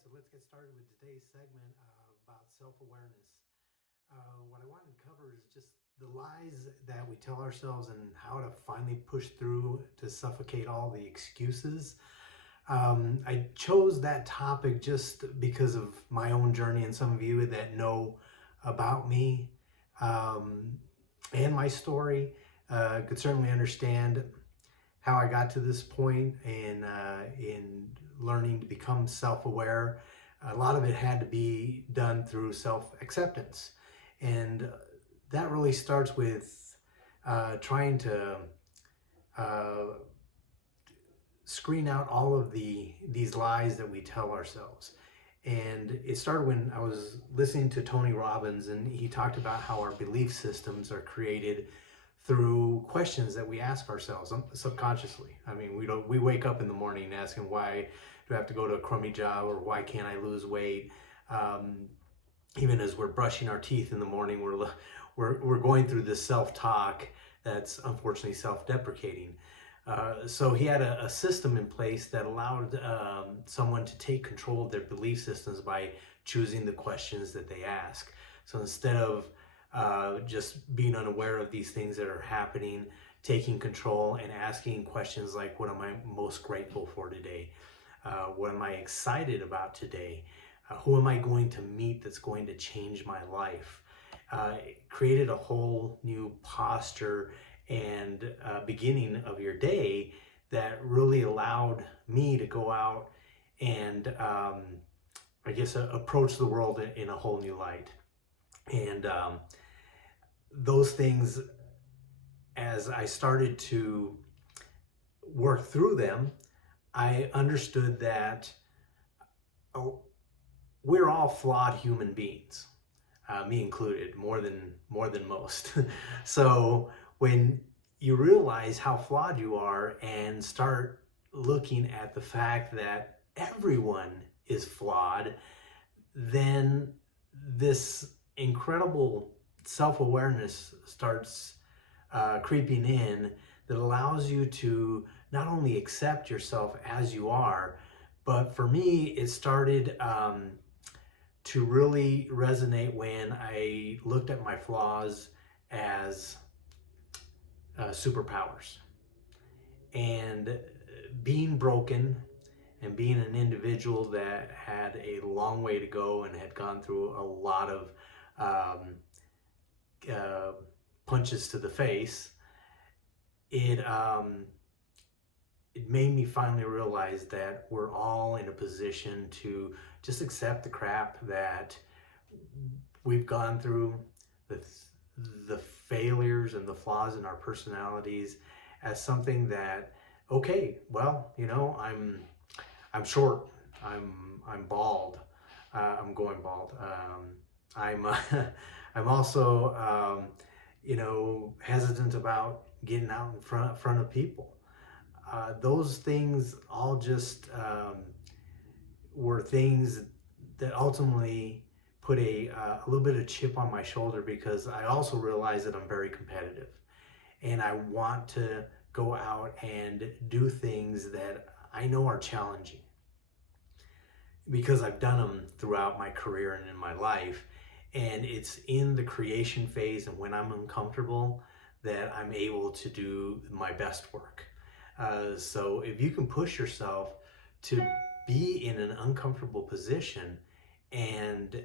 right, so let's get started with today's segment about self-awareness. What I wanted to cover is just the lies that we tell ourselves and how to finally push through to suffocate all the excuses. I chose that topic just because of my own journey, and some of you that know about me and my story could certainly understand how I got to this point in learning to become self-aware. A lot of it had to be done through self-acceptance, and that really starts with trying to uh, screen out all of these lies that we tell ourselves. And it started when I was listening to Tony Robbins, and he talked about how our belief systems are created through questions that we ask ourselves subconsciously. I mean, we wake up in the morning asking, why do I have to go to a crummy job, or why can't I lose weight? Even as we're brushing our teeth in the morning, we're going through this self-talk that's unfortunately self-deprecating. So he had a system in place that allowed someone to take control of their belief systems by choosing the questions that they ask. So instead of just being unaware of these things that are happening, taking control and asking questions like, what am I most grateful for today? What am I excited about today? Who am I going to meet that's going to change my life? It created a whole new posture and beginning of your day that really allowed me to go out and I guess approach the world in a whole new light. And those things, as I started to work through them, I understood that we're all flawed human beings, me included, more than most. So when you realize how flawed you are and start looking at the fact that everyone is flawed, then this incredible self-awareness starts creeping in that allows you to not only accept yourself as you are, but for me, it started to really resonate when I looked at my flaws as superpowers. And being broken and being an individual that had a long way to go and had gone through a lot of punches to the face, it made me finally realize that we're all in a position to just accept the crap that we've gone through, the failures and the flaws in our personalities, as something that, okay, well, you know, I'm short, I'm bald, I'm going bald, I'm I'm also you know, hesitant about getting out in front of people. Those things all just were things that ultimately put a little bit of chip on my shoulder, because I also realize that I'm very competitive and I want to go out and do things that I know are challenging, because I've done them throughout my career and in my life. And it's in the creation phase and when I'm uncomfortable that I'm able to do my best work. So if you can push yourself to be in an uncomfortable position, and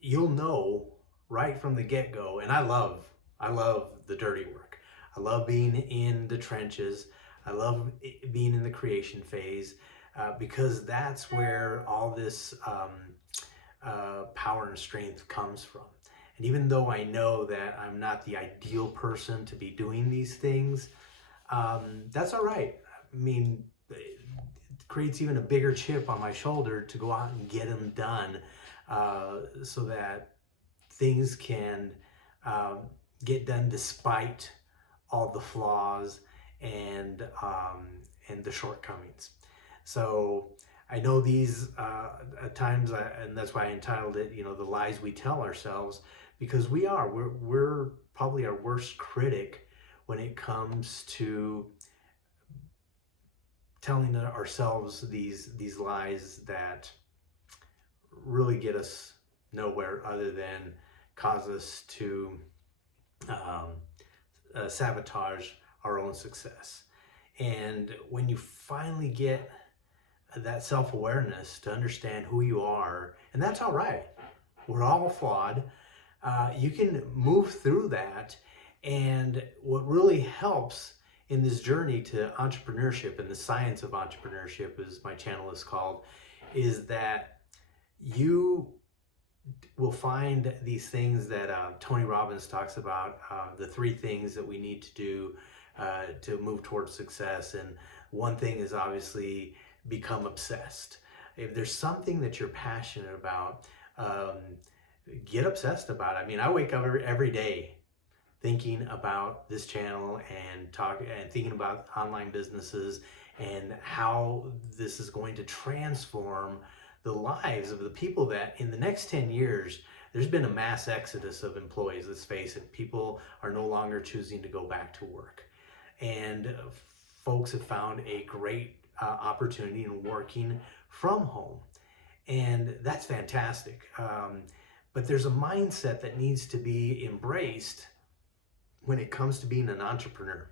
you'll know right from the get-go. And I love the dirty work. I love being in the trenches. I love being in the creation phase, because that's where all this power and strength comes from. And even though I know that I'm not the ideal person to be doing these things, that's all right. I mean, it creates even a bigger chip on my shoulder to go out and get them done, so that things can get done despite all the flaws and the shortcomings. So I know these at times, and that's why I entitled it, you know, the lies we tell ourselves, because we're probably our worst critic when it comes to telling ourselves these lies that really get us nowhere other than cause us to sabotage our own success. And when you finally get that self-awareness to understand who you are, and that's all right, we're all flawed, you can move through that. And what really helps in this journey to entrepreneurship, and the science of entrepreneurship, as my channel is called, is that you will find these things that Tony Robbins talks about, the 3 things that we need to do to move towards success. And one thing is obviously become obsessed. If there's something that you're passionate about, get obsessed about it. I mean, I wake up every day thinking about this channel and thinking about online businesses and how this is going to transform the lives of the people that in the next 10 years, there's been a mass exodus of employees. Let's face it, people are no longer choosing to go back to work. And folks have found a great opportunity in working from home. And that's fantastic. But there's a mindset that needs to be embraced when it comes to being an entrepreneur,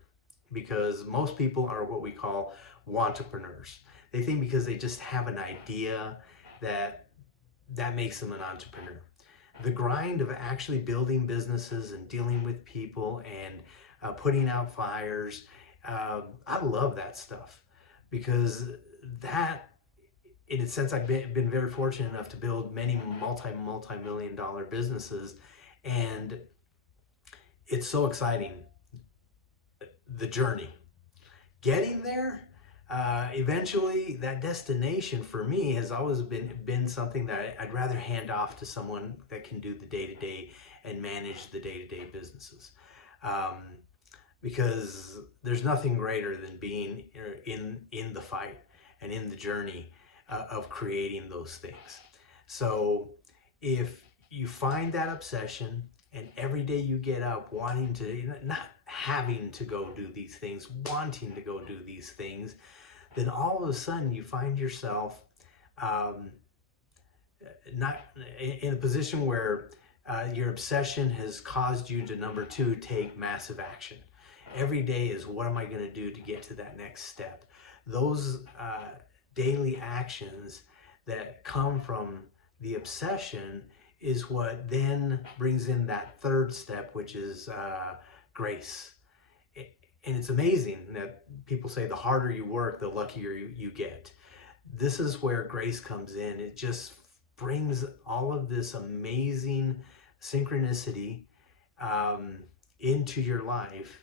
because most people are what we call wantrepreneurs. They think because they just have an idea that makes them an entrepreneur. The grind of actually building businesses and dealing with people and putting out fires, I love that stuff, because that, in a sense, I've been very fortunate enough to build many multi-million-dollar businesses, and it's so exciting, the journey. Getting there, eventually, that destination for me has always been something that I'd rather hand off to someone that can do the day-to-day and manage the day-to-day businesses. Because there's nothing greater than being in the fight and in the journey of creating those things. So if you find that obsession, and every day you get up wanting to, not having to go do these things, wanting to go do these things, then all of a sudden you find yourself not in a position where your obsession has caused you to, number 2, take massive action. Every day is, what am I going to do to get to that next step? Those daily actions that come from the obsession is what then brings in that 3rd step, which is grace. And it's amazing that people say the harder you work, the luckier you get. This is where grace comes in. It just brings all of this amazing synchronicity into your life,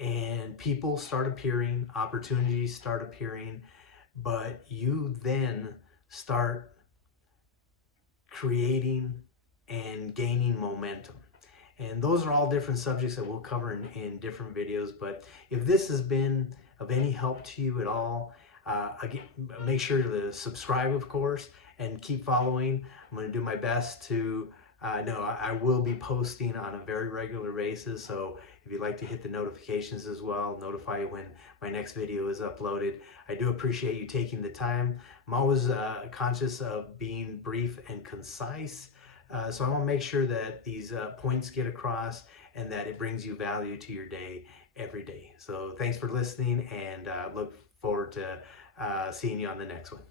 and people start appearing, opportunities start appearing, but you then start creating and gaining momentum. And those are all different subjects that we'll cover in different videos. But if this has been of any help to you at all, again, make sure to subscribe, of course, and keep following. I'm going to do my best to, I will be posting on a very regular basis. So if you'd like to hit the notifications as well, notify you when my next video is uploaded. I do appreciate you taking the time. I'm always conscious of being brief and concise. So I want to make sure that these points get across and that it brings you value to your day every day. So thanks for listening, and look forward to seeing you on the next one.